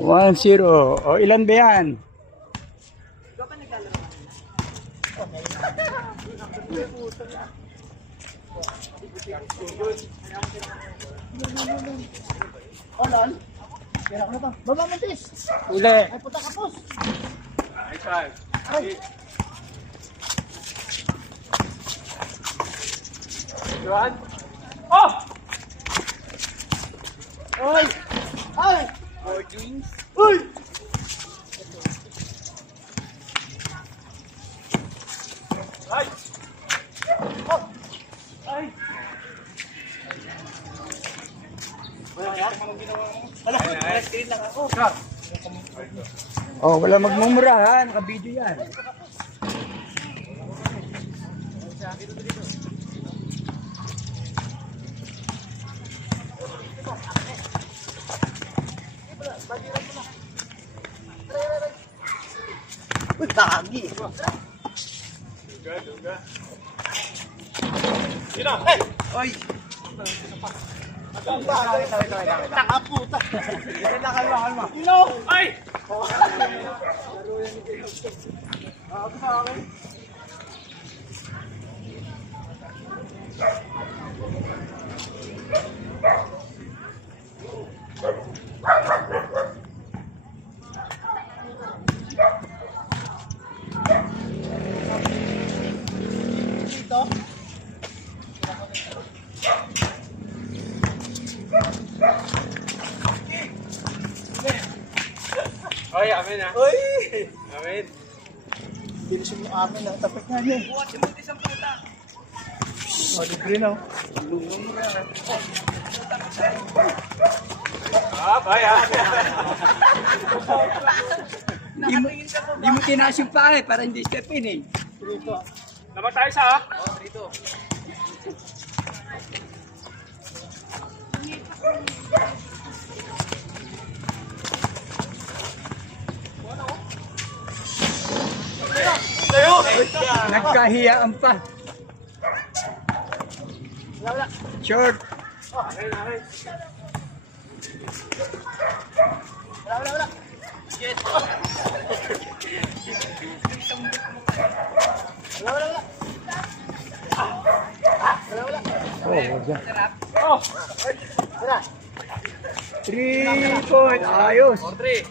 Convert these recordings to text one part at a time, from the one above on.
1-0. O, ilan ba yan? Olol. Kira ko na to. Baba mo, tis. Uli. Ay, puta kapos. Ay. Juan. Oh! Oy. Ay. More dreams. Uy. Ay! Oh. Ay! Wala yan. Anong ginawa mo? Wala. Wala screen lang ako. Oh, wala magmumura ha. Naka-video yan. Uy, dami. Duga. Sino? Oy. Taka puta. Kalma. No. Ay! Dito. Oy, amin ha. Uy. Amin. Bilis mo amin ang tapik nga niya. Buhat si Mutis ang puta. O, libre na. Ah, kaya. Di mo tinaas yung paa eh, para hindi step in eh. Dito. Naman tayo sa ha? Oo, dito. Tayo! Nagkahiyaan pa. Wala. Short. Akin. Wala. Shit. Wala. Oh, wag. Oh! Wala. 3 point. Ayos. 4-3.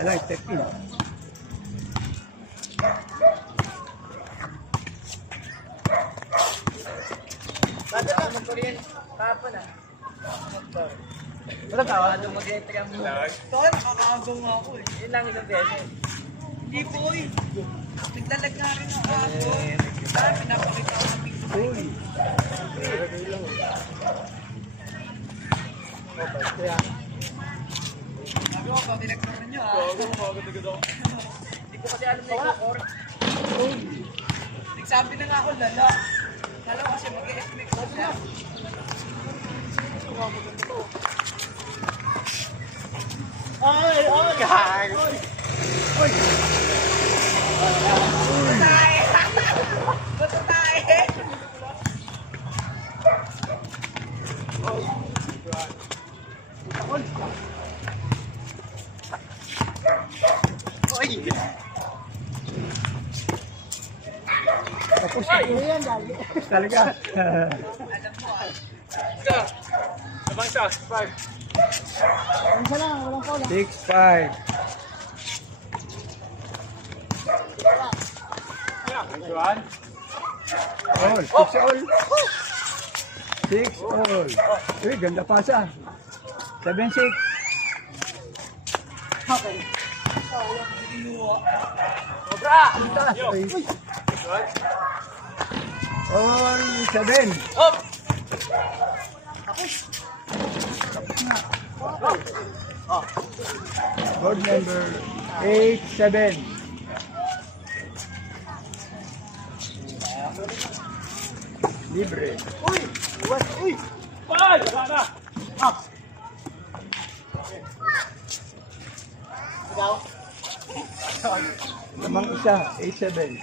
Wala, step in. Bakit na? Mag-Korean. Kahapon ah. Wala tawa. Ano mag-entry ang muna. Tol, nakakagaw nga ako eh. Yun lang isang beses. Hindi po eh. Naglalag nga rin ako ako. Dahil pinapakita ko ng picture. Uy. Sabi ko, pag dinagkaroon nyo ah. Hindi ko kasi alam na i-court. Nagsabi na nga ako lala. Lala kasi mag-e-estimate ko siya. Ay! Gago! Uy! Tayo! Bato tayo! Uy! Tapos yan, talaga. Alam mo ah. Isa. Sabang isa. 5. Isa lang, walang kola. 6-5. Juan. All. 6 all. 6 all. Uy, ganda pasa. 7-6. Okay. Cobra! Ay, Juan. all 7. Up! Board number 8-7. Libre. Uy! What? Uy! Bye! Wala na! Ah! Ikaw? Namang isa, 8-7.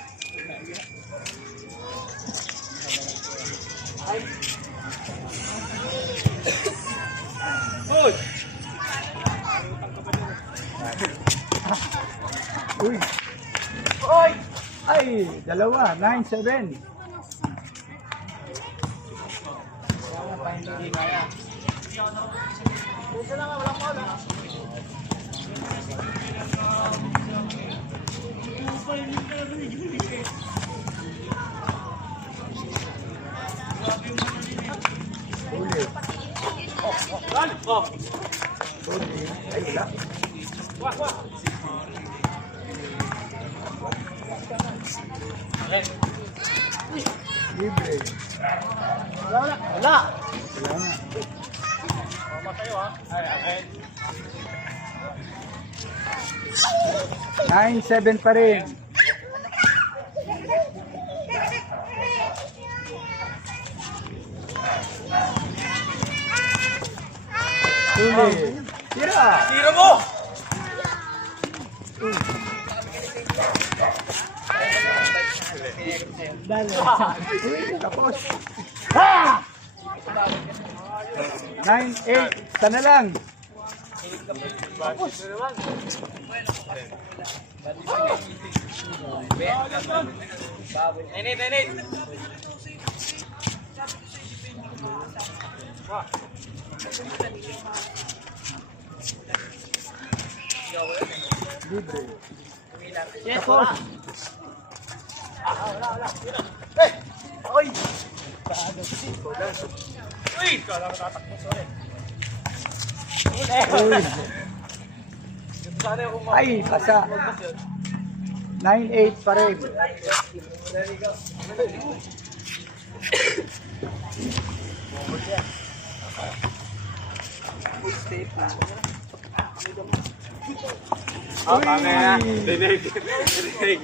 Good! Uy. Oy! Ay, dalawa. 9-7. Busa na nga, walang call ha. Uli. Run! Oh! Uli. Ay, wala. Wah! Wah! Libre. Wala, wala. Wala! Wala na. Tama tayo ha. Ay, akin. 9-7 pa rin. Uli. Tira. Tira mo! Uy, tapos. Ha! 9-8. Sana lang. Enit! Libre. Yes, Tapos. wala. Eh! Oy! Uy! Kala ko tatakbo, sorry. Uy. Sana yung Ay, pasa. 9-8 pa rin. Oh, tama na. Dinig. Dinig.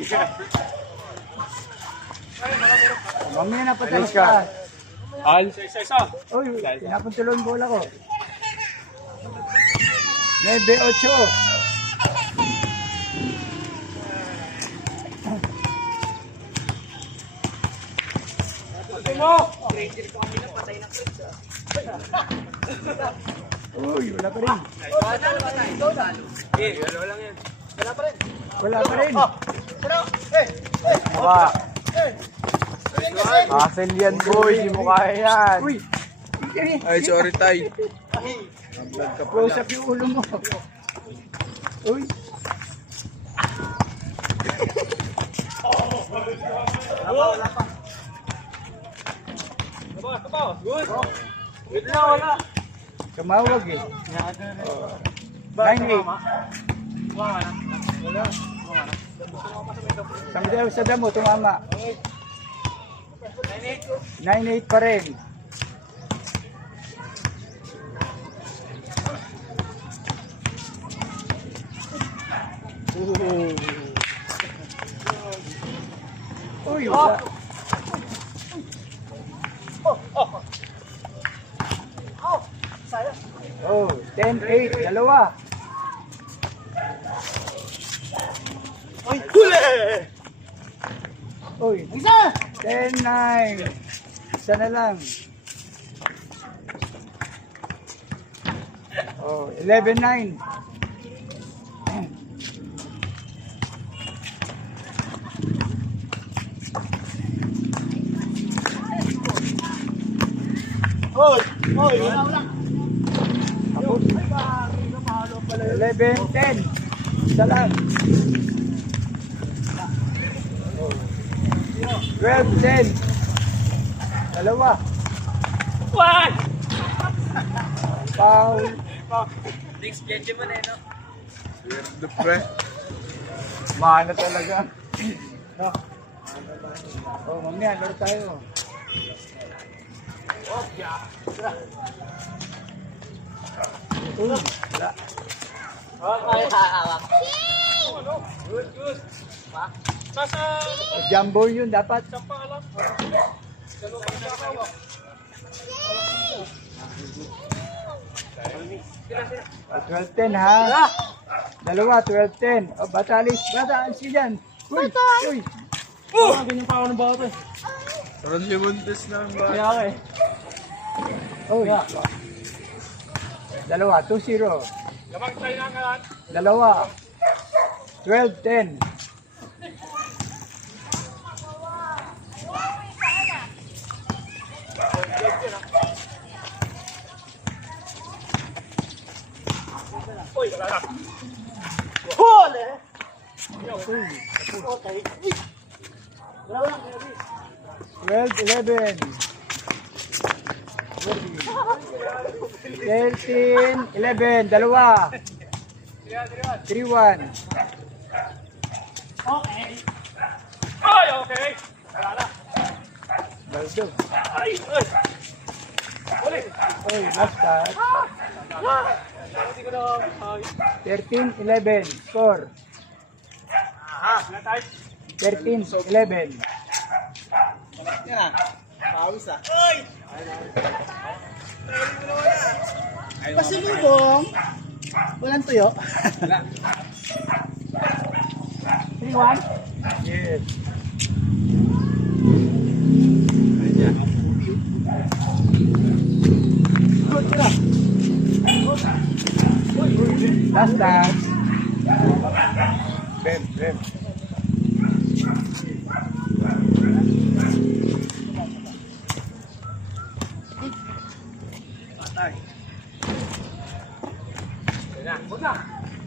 Mamaya na patay ka. Al. Isa. Uy, pinapuntuloy ang bola ko. 9-8. Patay mo! Ranger ko kami na patay na Chris. Uy, wala pa rin. Talo ba tayo? Talo. Dalawa lang yan. Wala pa rin. Wala pa rin. Pero, Mukha. Muscle yan, boy. Di mo kaya yan. Uy. Ay, sorry, tay. Close up yung ulo mo. Uy. wala pa. Tabaw. Good. Wait na, wala. Tumawag eh. 9-8. Sa damo, tumama. 9-8 pa rin. Uy, wala. Sayang. Oh, 10-8, dalawa. Huli! Uy, Isa! 10-9. Isa na lang. Oh, 11-9. Oy! Oy! Wala. Tapos. 11-10. Isa lang. 12-10. Dalawa. Why? Foul. Next gen mo na no? Weirdo, pre. Mana talaga. No. Oh, mamaya, laro tayo. Uy, wala. Ay, hawak. Good. Nasa Jumbo yun, dapat. sampa ka lang. Dalawa pa siya ako. 12-10 ha. Dalawa, 12-10. O, batalis. Batalis ka dyan. Uy, uy. Ganyan pa ako ng bawat eh. Parang limundes na ang ba? Kaya ako eh. Uy. Dalawa, 2-0. Lamang tayo na ang kalan. Dalawa. 12-10. Uy, wala na. 12-11. 13-11. Dalawa. 3-1. Ay, okay. Wala na. Baldo. Ay, ay. Ulit. Oy, last touch. Hindi ko na. Ay. 13-11. Score. Wala tayo. 13-11. Pasalubong. Walang tuyo. 3-1. Yes. Last touch. Bem.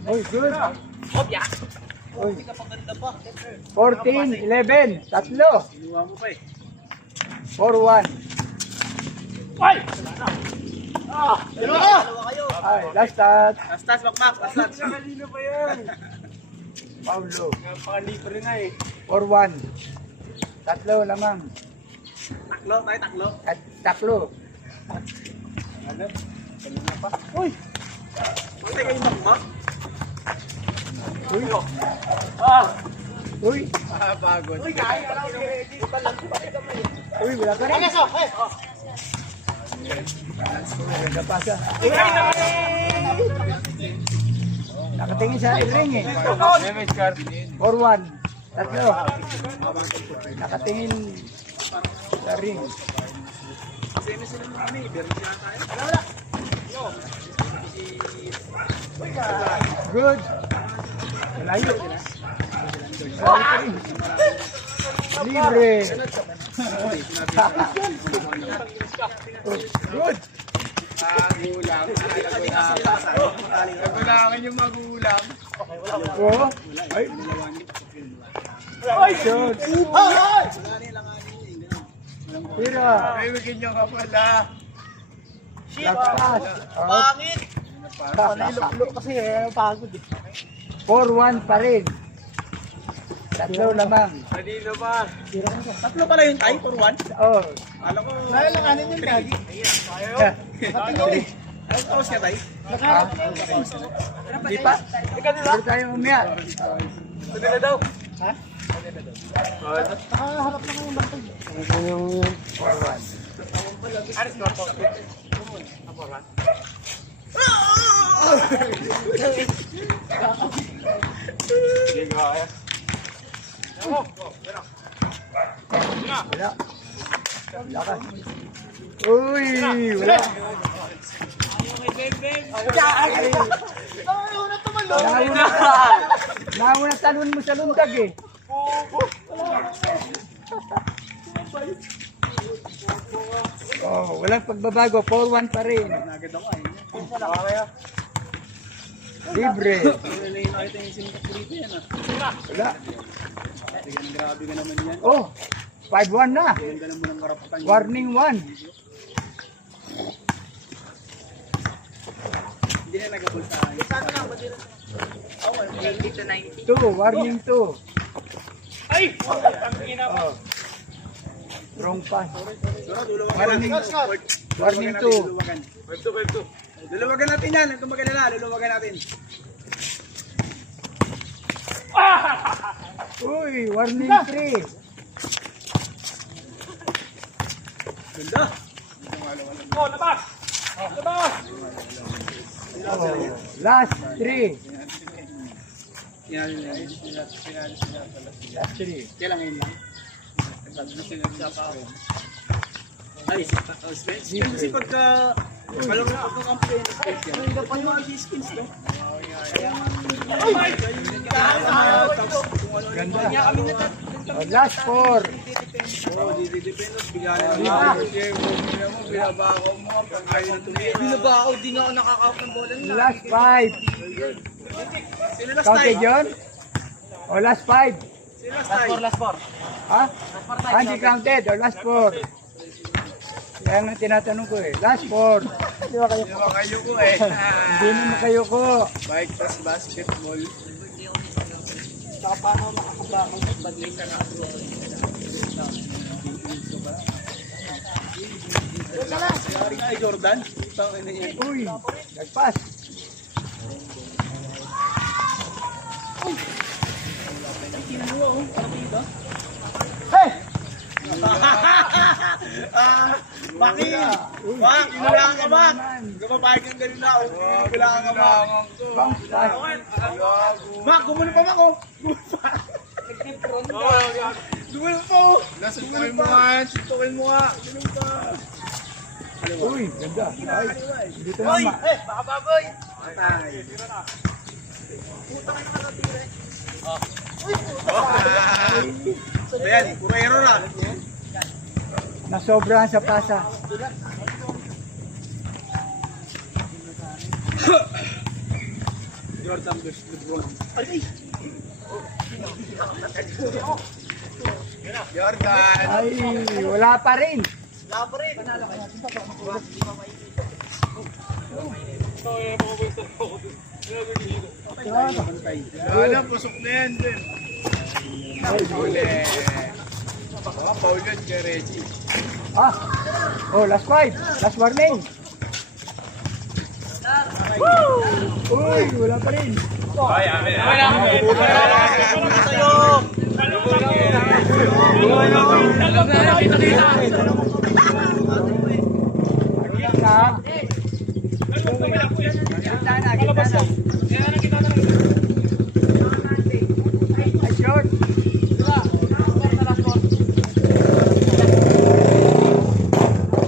Oy, good. Opya. Oy. 14-11. Tatlo. 4-1. Ay, wala na. Ah, Ay, last touch. Astas, makmak. Astas. kanina pa yan. Paulo. Napakalibre na eh. 4-1. Tatlo lamang. Taklo, tayo taklo. At taklo. Uy! Pantay kayo makmak. Uy. Ah, Uy. Pagod. Uy, kaya lang. Uy, wala ka rin. Pagaso! Ganda pa siya. Nakatingin sa ring eh. 4-1. Tatlo. Nakatingin sa ring. Good. Malayo. Libre. Good. Magulang. Nagulakan yung magulang. Oh. Ay. ay, Good. Tira. Ay, bigyan nyo ka pala. Lagpas. Oh. Pangit! Niluklo kasi pagod eh. 4-1 pa rin. Tatlo lamang. Hindi naman. Tatlo pala yung tie for one. Oh. Alam ko. Nailanganin yung lagi. Ano tapos ka tayo? Di pa. Hindi tayo umya. ito nila daw. Nakaharap na ngayon bantay. Yung 4-1. Aris na po. Wala. Wala ka. Uy, wala. Nauna talon mo sa lundag eh. Oh, walang pagbabago. 4-1 pa rin. Libre. Wala. Oh, 5-1 na. Warning 1. Hindi na nag-abol sa akin. Saan na? 80 to 90. 2, warning 2. Ay! Tangina pa. Oh. Wrong pass. Warning 2. Luluwagan natin yan. Huwag kang mag-alala. Luluwagan natin. Uy, warning 3. Ganda. Oh, labas! Labas! Oh, last 3. Yan. Last 3. Kailan ngayon lang? Ay, si pagka Alam mo ako ang play special. Hindi pa yung skins to. Ganda. Kanya kami na Oh, last 4. Oo, didepende. Bigyan na mo. Bigyan mo, binabako mo. Pag ayaw na tumira. binaba ako, di nga ako nakaka-out ng bola nila. Last 5. Sino last Counted time? yun? O last 5. Sino last time? Last four. Ha? Ah, hindi counted. O last 4. Kaya nga tinatanong ko eh. Last 4. Di ba kayo? Hindi ba kayo ko eh? Hindi naman kayo ko. Bike pass basketball. Saka paano makakabako ng badminton na Yari ka Jordan? Tangin na yan. Uy, nagpas. Hey! Maki! Mak, inulang ka Mak! Kapapayag kang ganun na. Inulang ka Mak. Bounce pass. Mak, gumulo pa Mak oh! Gumulo pa oh! Nasutukin mo nga, sutukin mo nga. Gumulo pa. Uy, ganda. Ay, dito naman. baka baboy! Ayan, purero na. Nasobrahan sa pasa. Jordan vs. LeBron. Jordan! Ay, wala pa rin. Wala, pusok na yan din. Uli. Mga Paul yun kay Reggie. Ah, oh, last 5. Last warning. Uy, wala pa rin. Gitna. Gitna na, gitna na. Ay, short.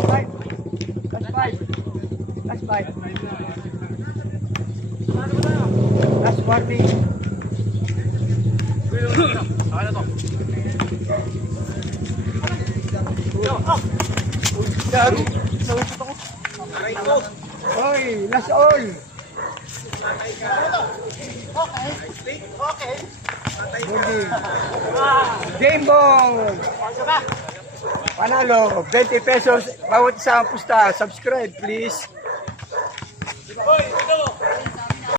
Five. Last 5. Last 5. Last warning. Oy, last all. Game ball. Panalo, 20 pesos bawat isang pusta. Subscribe please.